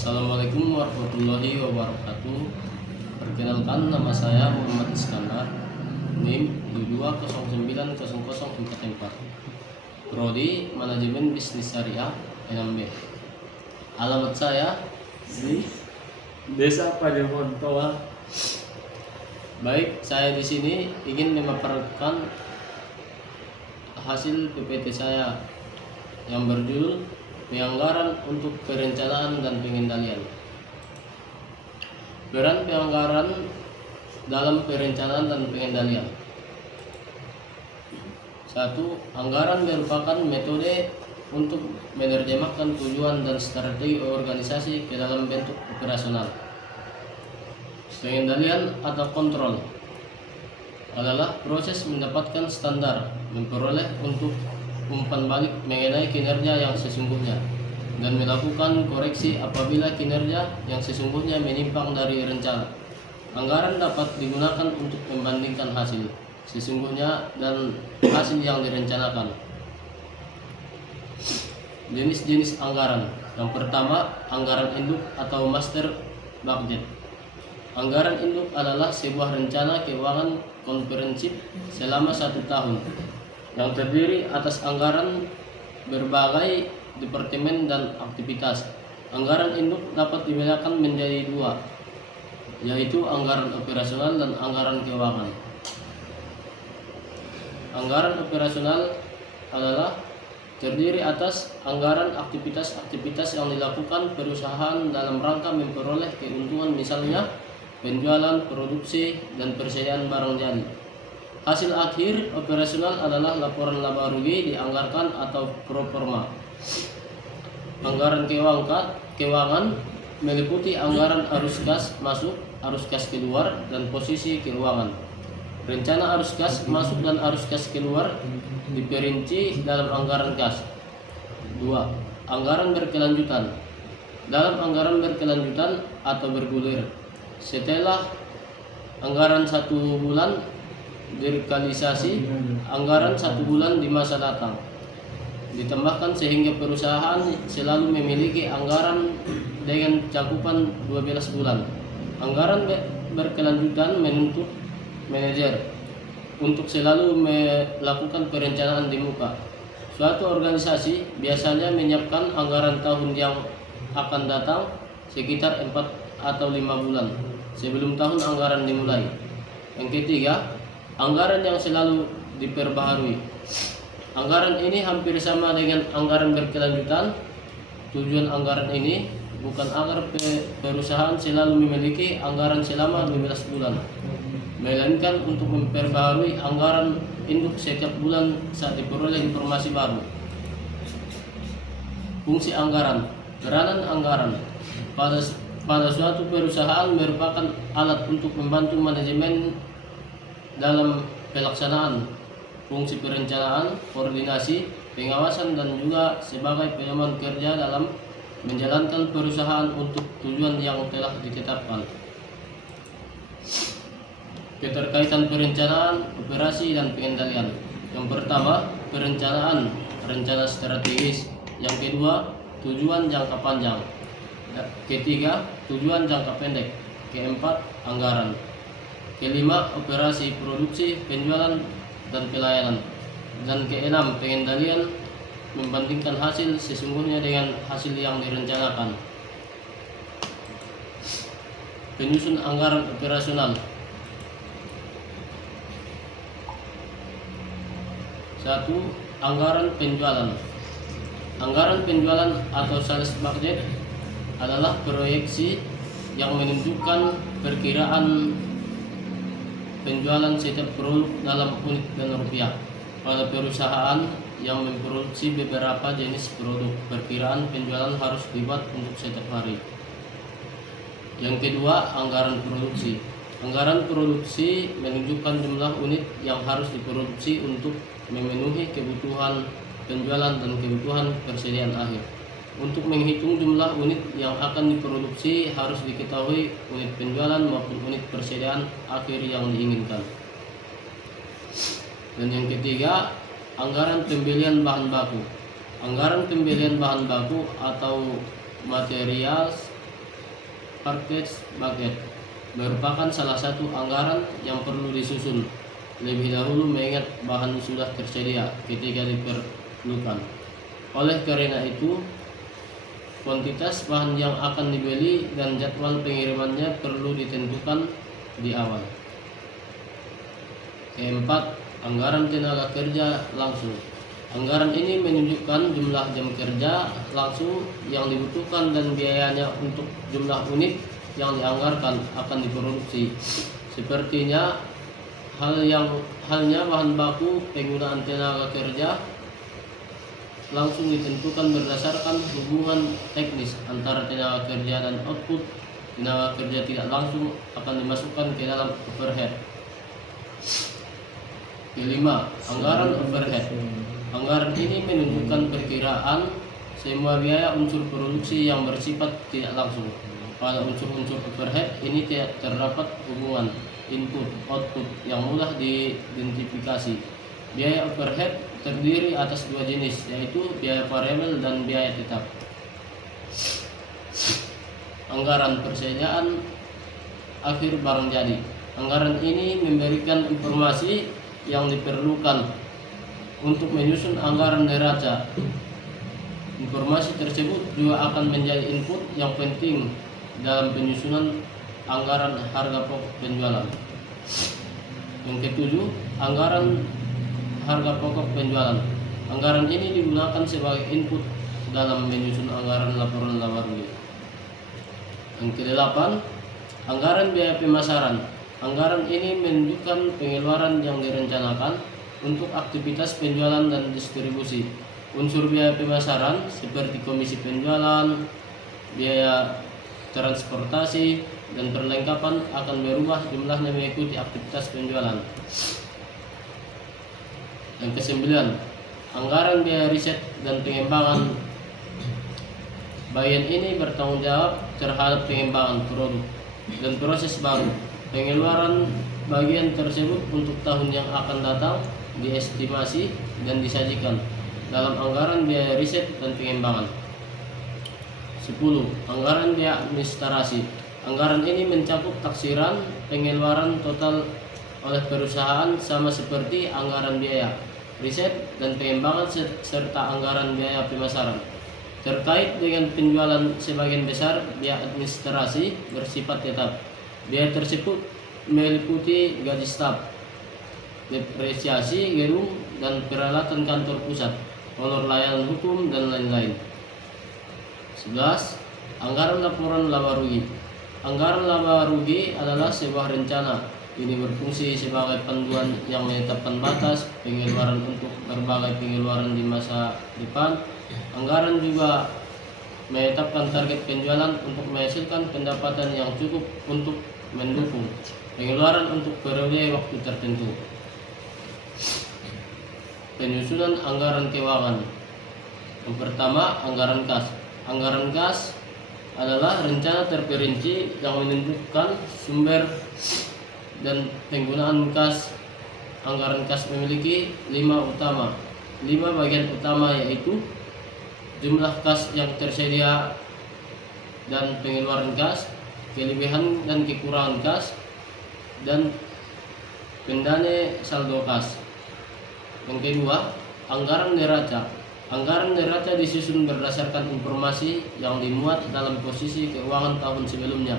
Assalamualaikum warahmatullahi wabarakatuh. Perkenalkan, nama saya Muhammad Iskandar, NIM 22090044, Prodi Manajemen Bisnis Syariah 6B. Alamat saya di Desa Padepokan Toa. Baik, saya di sini ingin memaparkan hasil PPT saya yang berjudul Penganggaran untuk Perencanaan dan Pengendalian. Peran penganggaran dalam perencanaan dan pengendalian. 1. Anggaran merupakan metode untuk menerjemahkan tujuan dan strategi organisasi ke dalam bentuk operasional. Pengendalian atau kontrol adalah proses mendapatkan standar, memperoleh untuk umpan balik mengenai kinerja yang sesungguhnya, dan melakukan koreksi apabila kinerja yang sesungguhnya menyimpang dari rencana. Anggaran dapat digunakan untuk membandingkan hasil sesungguhnya dan hasil yang direncanakan. Jenis-jenis anggaran. Yang pertama, anggaran induk atau master budget. Anggaran induk adalah sebuah rencana keuangan komprehensif selama 1 tahun yang terdiri atas anggaran berbagai departemen dan aktivitas. Anggaran induk dapat dibedakan menjadi 2, yaitu anggaran operasional dan anggaran keuangan. Anggaran operasional adalah terdiri atas anggaran aktivitas-aktivitas yang dilakukan perusahaan dalam rangka memperoleh keuntungan, misalnya penjualan, produksi, dan persediaan barang jadi. Hasil akhir operasional adalah laporan laba rugi dianggarkan atau pro forma. Anggaran keuangan meliputi anggaran arus kas masuk, arus kas keluar, dan posisi keuangan. Rencana arus kas masuk dan arus kas keluar diperinci dalam anggaran kas. 2. Anggaran berkelanjutan. Dalam anggaran berkelanjutan atau bergulir, setelah anggaran 1 bulan dirkalisasi anggaran 1 bulan di masa datang, ditambahkan sehingga perusahaan selalu memiliki anggaran dengan cakupan 12 bulan. Anggaran berkelanjutan menuntut manajer untuk selalu melakukan perencanaan di muka. Suatu organisasi biasanya menyiapkan anggaran tahun yang akan datang sekitar 4 atau 5 bulan sebelum tahun anggaran dimulai. Yang ketiga, anggaran yang selalu diperbaharui. Anggaran ini hampir sama dengan anggaran berkelanjutan. Tujuan anggaran ini bukan agar perusahaan selalu memiliki anggaran selama 12 bulan, melainkan untuk memperbaharui anggaran induk setiap bulan saat diperoleh informasi baru. Fungsi anggaran. Peranan anggaran pada suatu perusahaan merupakan alat untuk membantu manajemen dalam pelaksanaan fungsi perencanaan, koordinasi, pengawasan, dan juga sebagai pedoman kerja dalam menjalankan perusahaan untuk tujuan yang telah ditetapkan. Keterkaitan perencanaan, operasi, dan pengendalian. Yang pertama, perencanaan, rencana strategis. Yang kedua, tujuan jangka panjang. Ketiga, tujuan jangka pendek. Keempat, anggaran. Kelima, operasi, produksi, penjualan, dan pelayanan. Dan keenam, pengendalian, membandingkan hasil sesungguhnya dengan hasil yang direncanakan. Penyusun anggaran operasional. 1. Anggaran penjualan. Anggaran penjualan atau sales budget adalah proyeksi yang menunjukkan perkiraan penjualan setiap produk dalam unit dan rupiah. Pada perusahaan yang memproduksi beberapa jenis produk, perkiraan penjualan harus dibuat untuk setiap hari. Yang kedua, anggaran produksi. Anggaran produksi menunjukkan jumlah unit yang harus diproduksi untuk memenuhi kebutuhan penjualan dan kebutuhan persediaan akhir. Untuk menghitung jumlah unit yang akan diproduksi harus diketahui unit penjualan maupun unit persediaan akhir yang diinginkan. Dan yang ketiga, anggaran pembelian bahan baku. Anggaran pembelian bahan baku atau materials package budget merupakan salah satu anggaran yang perlu disusun lebih dahulu mengingat bahan sudah tersedia ketika diperlukan. Oleh karena itu, kuantitas bahan yang akan dibeli dan jadwal pengirimannya perlu ditentukan di awal. Keempat, anggaran tenaga kerja langsung. Anggaran ini menunjukkan jumlah jam kerja langsung yang dibutuhkan dan biayanya untuk jumlah unit yang dianggarkan akan diproduksi. Sepertinya halnya bahan baku, penggunaan tenaga kerja langsung ditentukan berdasarkan hubungan teknis antara tenaga kerja dan output. Tenaga kerja tidak langsung akan dimasukkan ke dalam overhead. Kelima, anggaran overhead. Anggaran ini menunjukkan perkiraan semua biaya unsur produksi yang bersifat tidak langsung. Pada unsur-unsur overhead ini tidak terdapat hubungan input-output yang mudah diidentifikasi. Biaya overhead terdiri atas dua jenis, yaitu biaya variabel dan biaya tetap. Anggaran persediaan akhir barang jadi. Anggaran ini memberikan informasi yang diperlukan untuk menyusun anggaran neraca. Informasi tersebut juga akan menjadi input yang penting dalam penyusunan anggaran harga pokok penjualan. Yang ketujuh, anggaran harga pokok penjualan. Anggaran ini digunakan sebagai input dalam menyusun anggaran laporan laba rugi. Yang kedelapan, anggaran biaya pemasaran. Anggaran ini menunjukkan pengeluaran yang direncanakan untuk aktivitas penjualan dan distribusi. Unsur biaya pemasaran seperti komisi penjualan, biaya transportasi, dan perlengkapan akan berubah jumlahnya mengikuti aktivitas penjualan. Yang kesembilan, anggaran biaya riset dan pengembangan. Bagian ini bertanggung jawab terhadap pengembangan produk dan proses baru. Pengeluaran bagian tersebut untuk tahun yang akan datang diestimasi dan disajikan dalam anggaran biaya riset dan pengembangan. 10. Anggaran biaya administrasi. Anggaran ini mencakup taksiran pengeluaran total oleh perusahaan sama seperti anggaran biaya riset dan pengembangan serta anggaran biaya pemasaran. Terkait dengan penjualan, sebagian besar biaya administrasi bersifat tetap. Biaya tersebut meliputi gaji staf, depresiasi gedung dan peralatan kantor pusat, honor layanan hukum, dan lain-lain. 11. Anggaran laporan laba rugi. Anggaran laba rugi adalah sebuah rencana. Ini berfungsi sebagai panduan yang menetapkan batas pengeluaran untuk berbagai pengeluaran di masa depan. Anggaran juga menetapkan target penjualan untuk menghasilkan pendapatan yang cukup untuk mendukung pengeluaran untuk periode waktu tertentu. Penyusunan anggaran keuangan. Yang pertama, anggaran kas. Anggaran kas adalah rencana terperinci yang menentukan sumber dan penggunaan kas. Anggaran kas memiliki 5 bagian utama, yaitu jumlah kas yang tersedia dan pengeluaran kas, kelebihan dan kekurangan kas, dan pendane saldo kas. Yang kedua, anggaran neraca. Anggaran neraca disusun berdasarkan informasi yang dimuat dalam posisi keuangan tahun sebelumnya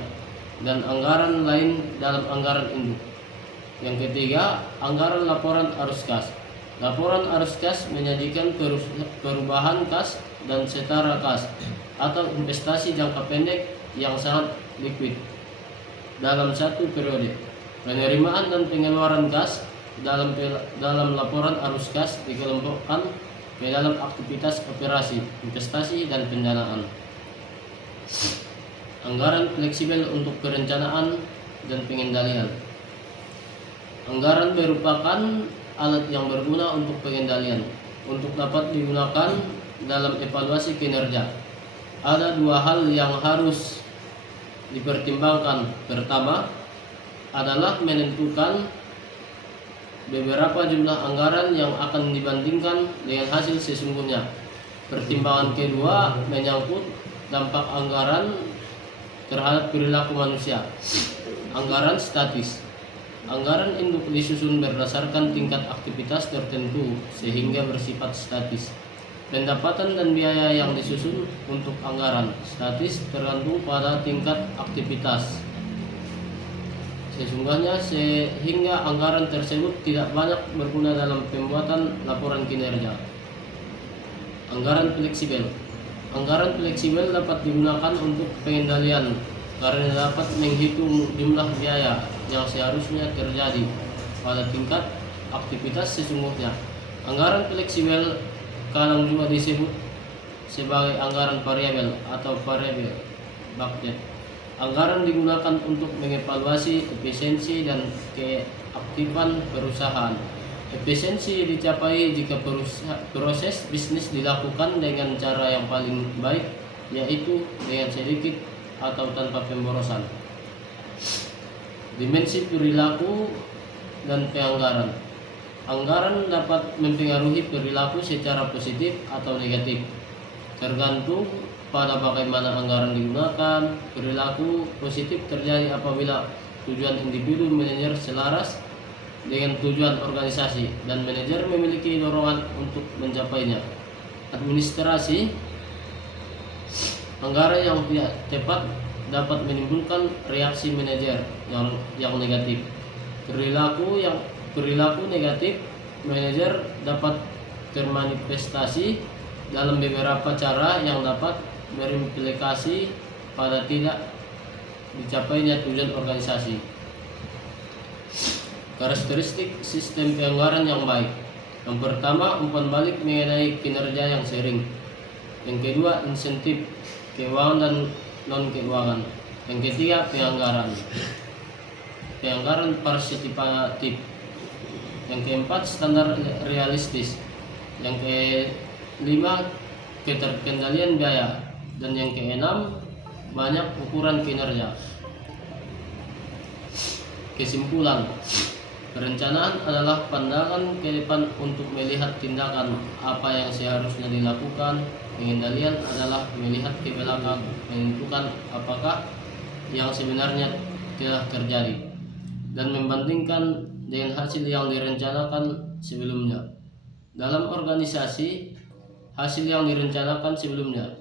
dan anggaran lain dalam anggaran induk. Yang ketiga, anggaran laporan arus kas. Laporan arus kas menyajikan perubahan kas dan setara kas atau investasi jangka pendek yang sangat liquid dalam satu periode. Penerimaan dan pengeluaran kas dalam laporan arus kas dikelompokkan ke dalam aktivitas operasi, investasi, dan pendanaan. Anggaran fleksibel untuk perencanaan dan pengendalian. Anggaran merupakan alat yang berguna untuk pengendalian, untuk dapat digunakan dalam evaluasi kinerja. Ada dua hal yang harus dipertimbangkan. Pertama adalah menentukan beberapa jumlah anggaran yang akan dibandingkan dengan hasil sesungguhnya. Pertimbangan kedua menyangkut dampak anggaran terhadap perilaku manusia. Anggaran statis. Anggaran induk disusun berdasarkan tingkat aktivitas tertentu sehingga bersifat statis. Pendapatan dan biaya yang disusun untuk anggaran statis tergantung pada tingkat aktivitas. Sesungguhnya sehingga anggaran tersebut tidak banyak berguna dalam pembuatan laporan kinerja. Anggaran fleksibel. Anggaran fleksibel dapat digunakan untuk pengendalian karena dapat menghitung jumlah biaya yang seharusnya terjadi pada tingkat aktivitas sesungguhnya. Anggaran fleksibel kadang juga disebut sebagai anggaran variabel atau variable budget. Anggaran digunakan untuk mengevaluasi efisiensi dan keaktifan perusahaan. Efisiensi dicapai jika proses bisnis dilakukan dengan cara yang paling baik, yaitu dengan sedikit atau tanpa pemborosan. Dimensi perilaku dan penganggaran. Anggaran dapat mempengaruhi perilaku secara positif atau negatif, tergantung pada bagaimana anggaran digunakan. Perilaku positif terjadi apabila tujuan individu manajer selaras dengan tujuan organisasi dan manajer memiliki dorongan untuk mencapainya. Administrasi. Anggaran yang tidak tepat dapat menimbulkan reaksi manajer yang negatif. Perilaku negatif manajer dapat termanifestasi dalam beberapa cara yang dapat berimplikasi pada tidak dicapainya tujuan organisasi. Karakteristik sistem penganggaran yang baik. Yang pertama, umpan balik mengenai kinerja yang sering. Yang kedua, insentif keuangan dan non keuangan. Yang ketiga, penganggaran partisipatif. Yang keempat, standar realistis. Yang kelima, keterkendalian biaya. Dan yang keenam, banyak ukuran kinerja. Kesimpulan. Perencanaan adalah pandangan ke depan untuk melihat tindakan apa yang seharusnya dilakukan. Pengendalian adalah melihat ke belakang, menentukan apakah yang sebenarnya telah terjadi, dan membandingkan dengan hasil yang direncanakan sebelumnya. Dalam organisasi, hasil yang direncanakan sebelumnya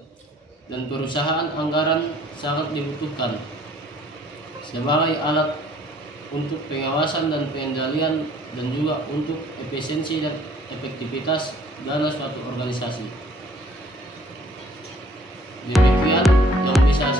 dan perusahaan anggaran sangat dibutuhkan sebagai alat untuk pengawasan dan pengendalian dan juga untuk efisiensi dan efektivitas dana suatu organisasi. Demikian yang bisa